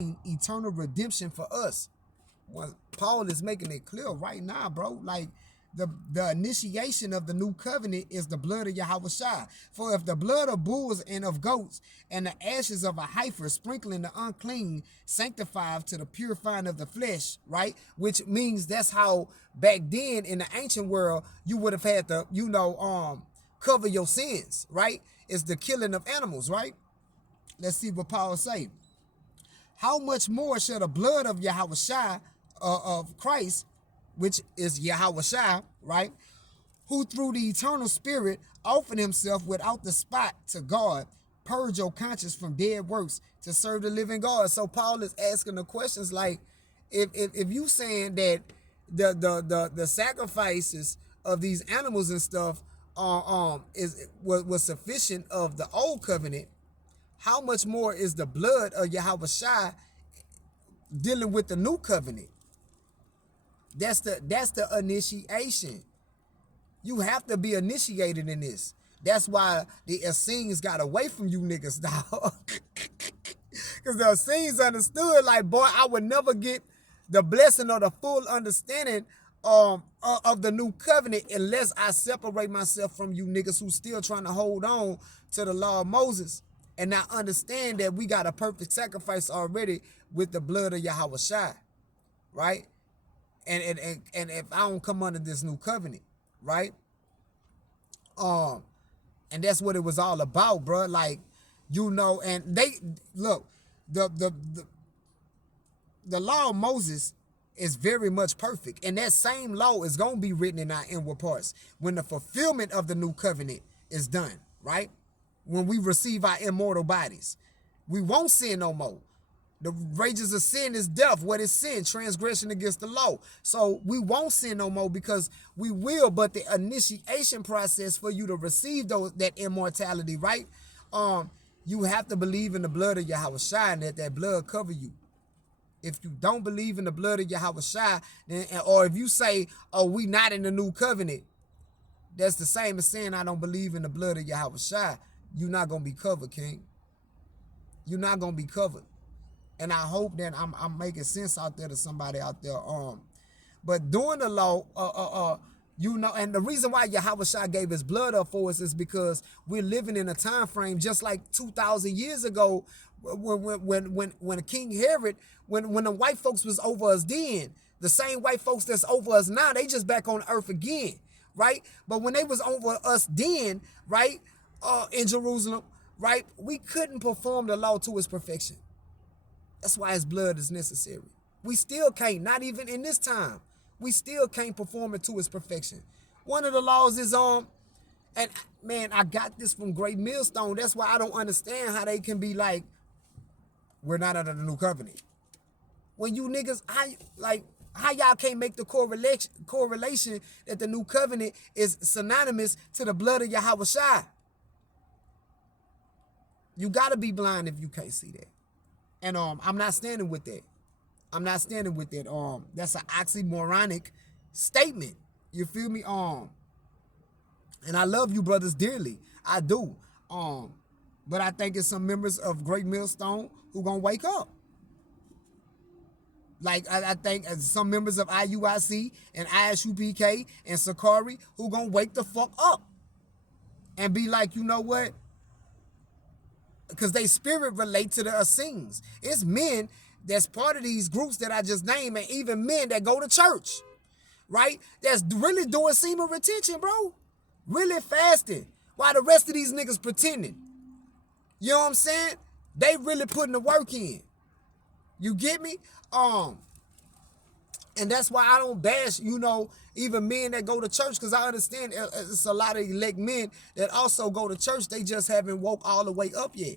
eternal redemption for us. Well, Paul is making it clear right now, bro. Like the initiation of the new covenant is the blood of Yahweh Shai. For if the blood of bulls and of goats and the ashes of a heifer sprinkling the unclean sanctified to the purifying of the flesh, right? Which means that's how back then in the ancient world you would have had to, cover your sins, right? It's the killing of animals, right? Let's see what Paul say. How much more shall the blood of Yahweh Shai, of Christ, which is Yahweh Shai, right? Who through the eternal spirit offered himself without the spot to God, purge your conscience from dead works to serve the living God. So Paul is asking the questions like, if you saying that the sacrifices of these animals and stuff was sufficient of the old covenant, how much more is the blood of Yahweh Shai dealing with the new covenant? That's the initiation. You have to be initiated in this. That's why the Essenes got away from you niggas, dog. Because the Essenes understood, like, boy, I would never get the blessing or the full understanding of the new covenant unless I separate myself from you niggas who still trying to hold on to the law of Moses and not understand that we got a perfect sacrifice already with the blood of Yahweh Shai, right? And if I don't come under this new covenant, right? And that's what it was all about, bro. Like, and they look, the law of Moses is very much perfect. And that same law is going to be written in our inward parts when the fulfillment of the new covenant is done, right? When we receive our immortal bodies, we won't sin no more. The wages of sin is death. What is sin? Transgression against the law. So we won't sin no more because we will, but the initiation process for you to receive that immortality, right? You have to believe in the blood of Yahweh Shai and that blood cover you. If you don't believe in the blood of Yahweh Shai, then, or if you say, oh, we not in the new covenant, that's the same as saying I don't believe in the blood of Yahweh Shai. You're not going to be covered, King. You're not going to be covered. And I hope that I'm making sense out there to somebody out there. But during the law, and the reason why Yahweh Shai gave his blood up for us is because we're living in a time frame just like 2,000 years ago when King Herod, when the white folks was over us then, the same white folks that's over us now, they just back on earth again, right? But when they was over us then, right, in Jerusalem, right, we couldn't perform the law to its perfection. That's why his blood is necessary. We still can't, not even in this time. We still can't perform it to its perfection. One of the laws is and man, I got this from Great Millstone. That's why I don't understand how they can be like, we're not under the new covenant. When you niggas, how y'all can't make the correlation that the new covenant is synonymous to the blood of Yahweh Shai? You gotta be blind if you can't see that. And I'm not standing with that. I'm not standing with that. That's an oxymoronic statement. You feel me? And I love you brothers dearly. I do. But I think it's some members of Great Millstone who gonna wake up. Like I think some members of IUIC and ISUPK and Sakari who gonna wake the fuck up and be like, you know what? Because they spirit relate to the Essenes. It's men that's part of these groups that I just named, and even men that go to church, right? That's really doing semen retention, bro. Really fasting. While the rest of these niggas pretending. You know what I'm saying? They really putting the work in. You get me? And that's why I don't bash, even men that go to church, because I understand it's a lot of elect men that also go to church. They just haven't woke all the way up yet.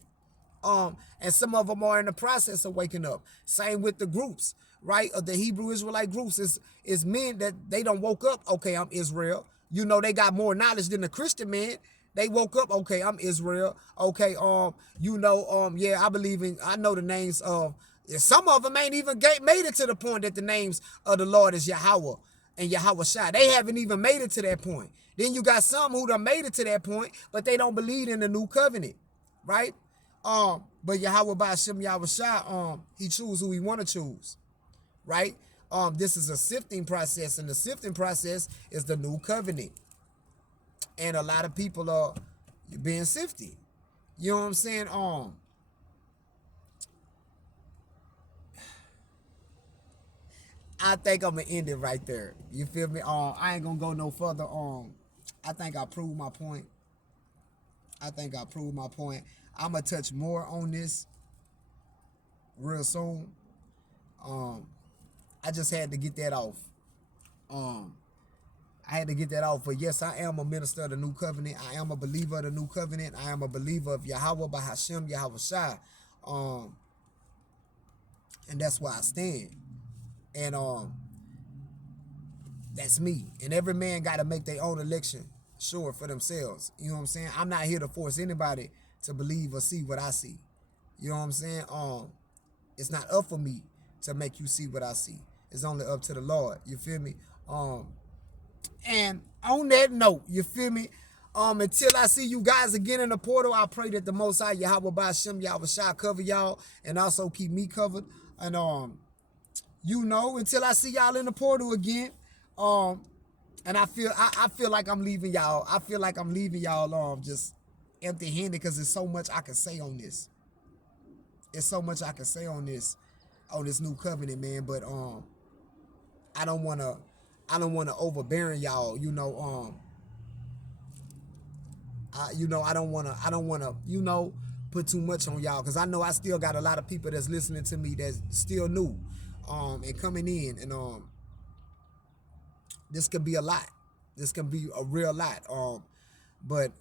And some of them are in the process of waking up. Same with the groups, right? Of the Hebrew Israelite groups. It's men that they don't woke up, okay, I'm Israel. They got more knowledge than the Christian man. They woke up, okay, I'm Israel. Okay, yeah, I know the names of, some of them ain't even made it to the point that the names of the Lord is Yahweh and Yahweh Shai. They haven't even made it to that point. Then you got some who done made it to that point, but they don't believe in the new covenant, right? But Yahweh Ba'ashem Yahweh Shai, he choose who he want to choose, right? This is a sifting process, and the sifting process is the new covenant. And a lot of people are being sifted. You know what I'm saying? I think I'm gonna end it right there. You feel me? I ain't gonna go no further. I think I proved my point. I'm gonna touch more on this real soon. Um, I just had to get that off. Um, I had to get that off. But yes, I am a minister of the new covenant. I am a believer of the new covenant. I am a believer of Yahweh Bahashem Yahweh Shai. Um, and that's where I stand. And that's me. And every man got to make their own election sure for themselves. You know what I'm saying? I'm not here to force anybody to believe or see what I see. You know what I'm saying? It's not up for me to make you see what I see. It's only up to the Lord. You feel me? And on that note, you feel me? Until I see you guys again in the portal, I pray that the Most High Yahweh Ba'ashem Yahweh Shai cover y'all and also keep me covered. And until I see y'all in the portal again. And I feel like I'm leaving y'all. I feel like I'm leaving y'all just empty-handed because there's so much I can say on this. There's so much I can say on this new covenant, man. But I don't wanna overbearing y'all. I don't wanna put too much on y'all because I know I still got a lot of people that's listening to me that's still new, and coming in, and this could be a lot. This can be a real lot. But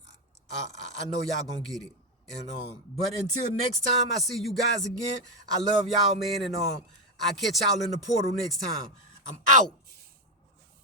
I know y'all gonna get it. And but until next time I see you guys again, I love y'all, man, and I catch y'all in the portal next time. I'm out.